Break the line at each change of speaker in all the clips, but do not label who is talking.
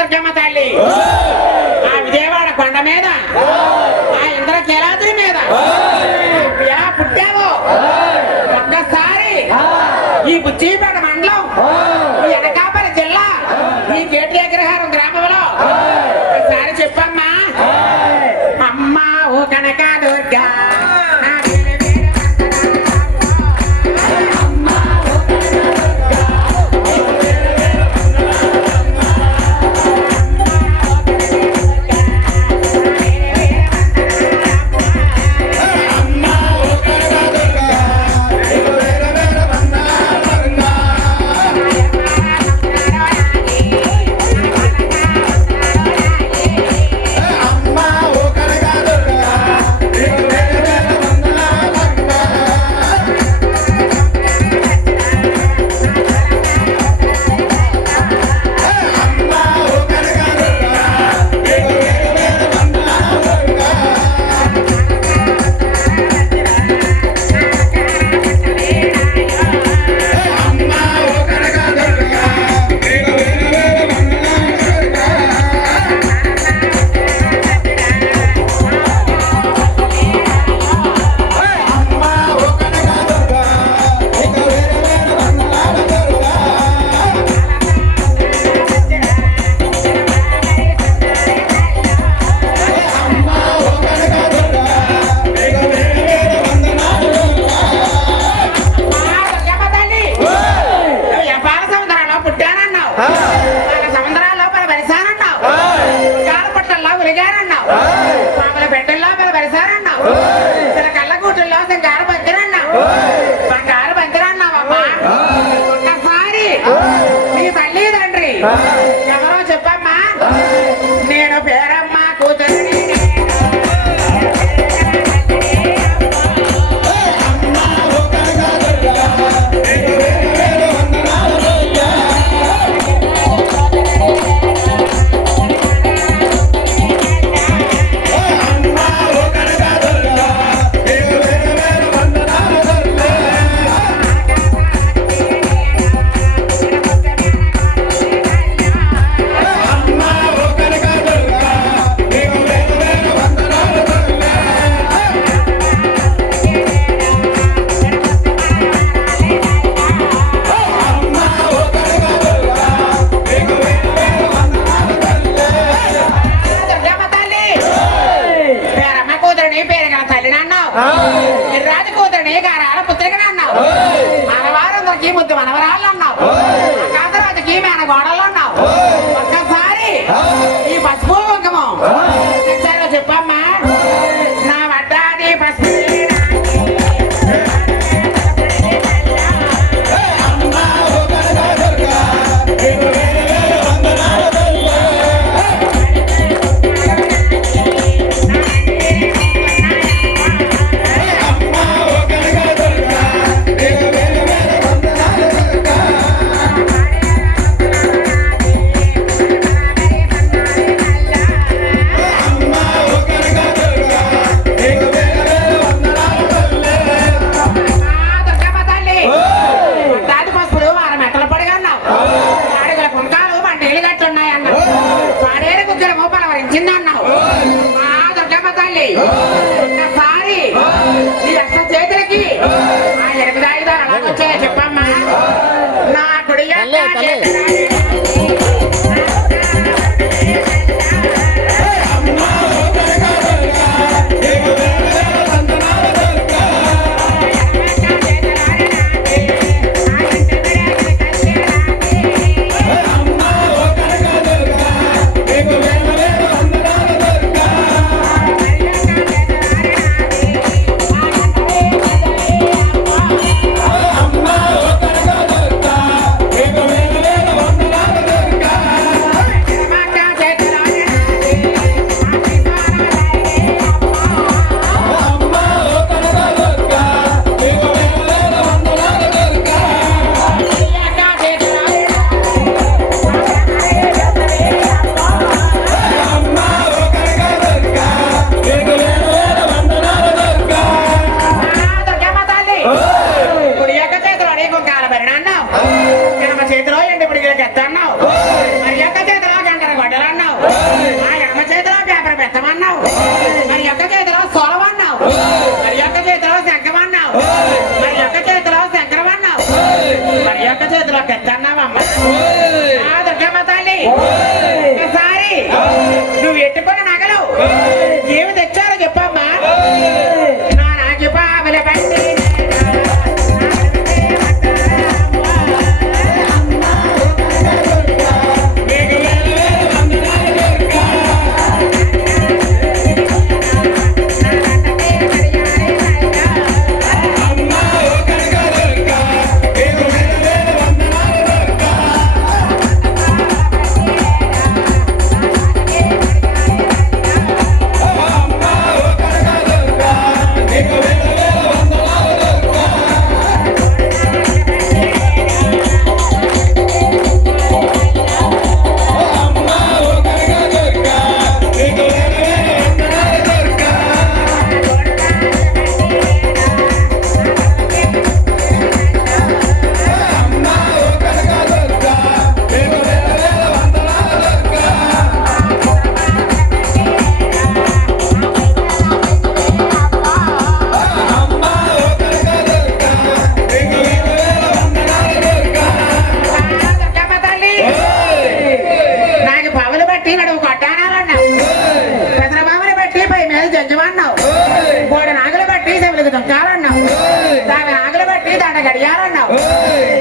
దుర్గమ్మ తల్లి. ఆ విజయవాడ కొండ మీద ఆ ఇంద్ర ఇంద్రకీలాద్రి మీద. ఎలా పుట్టావో? ఒక్కసారి ఈ బుచ్చిపేట మండలం ఈ అనకాపల్లి జిల్లా ఈ కేటీ అగ్రహారం గ్రామంలో. ఒకసారి చెప్పమ్మా. Bye. salimos de చెప్పమ్మా. నా గుడి ఎక్క చేతిలో ఎత్తన్నావమ్మ దుర్గమ్మ తల్లి. నడువు కొట్టానాలన్నావు పెదరబాబుని బట్టి పై మీద జంజమన్నావు గోడ నాగులు బట్టి చెవులకు దుంకాలన్నావు దాని నాగులు బట్టి దండ గడియాలన్నావు.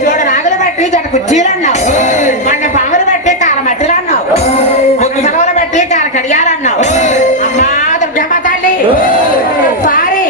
చూడ నాగులు బట్టి జడ కుర్చీలన్నావు. మొన్న పాములు బట్టి కాల మట్టిలు అన్నావు సెలవులు బట్టి కాల కడియాలన్నావు. అమ్మా దుర్గమ్మ తల్లి! సారీ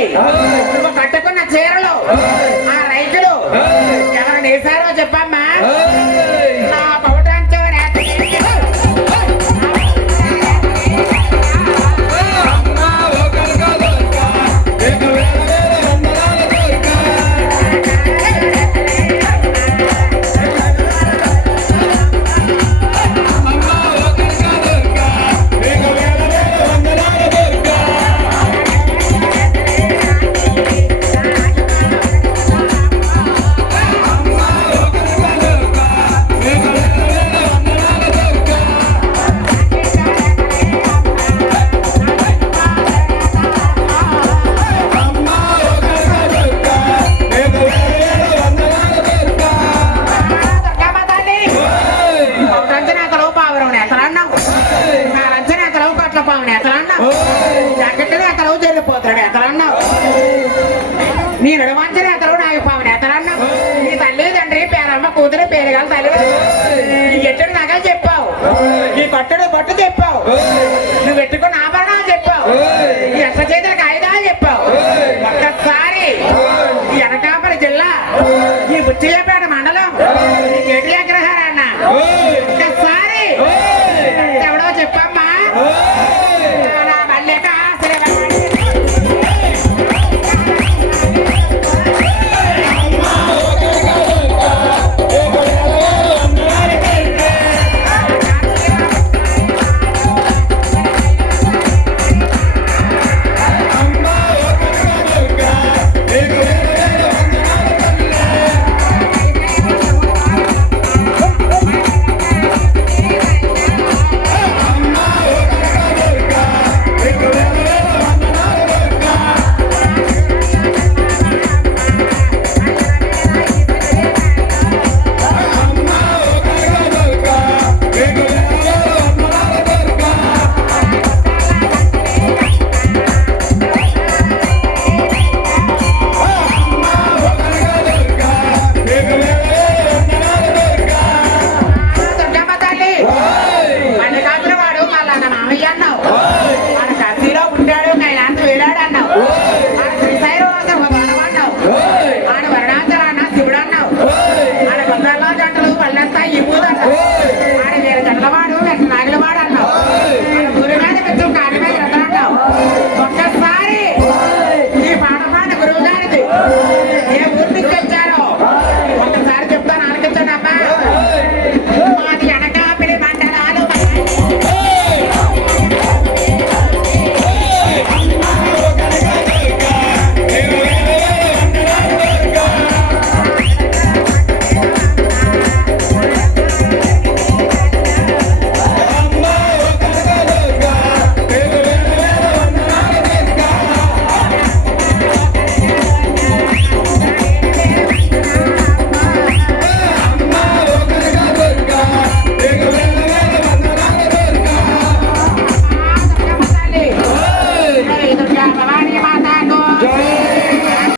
రంజనేతలు కొట్ల పావు నేతలు అన్నావు జాకెట్ నేతలు జరిగిపోతాడు అన్నావు నీ నడుమంచ నేతలు నాయ పావు నేతలు అన్నావు నీ తల్లి తండ్రి పేరమ్మ కూతురు పేరుగల తల్లి. నీ ఎట్టుడు నగలు చెప్పావు. నీ కట్టుడు బొట్టు చెప్పావు. నువ్వు పెట్టుకున్న ఆభరణాలు చెప్పావు. నీ ఎట్ల చేతుల కాగితాలు చెప్పావు. ఒక్కసారి ఈ అనకాపల్లి జిల్లా ఈ బుచ్చియ్యపేట మండలం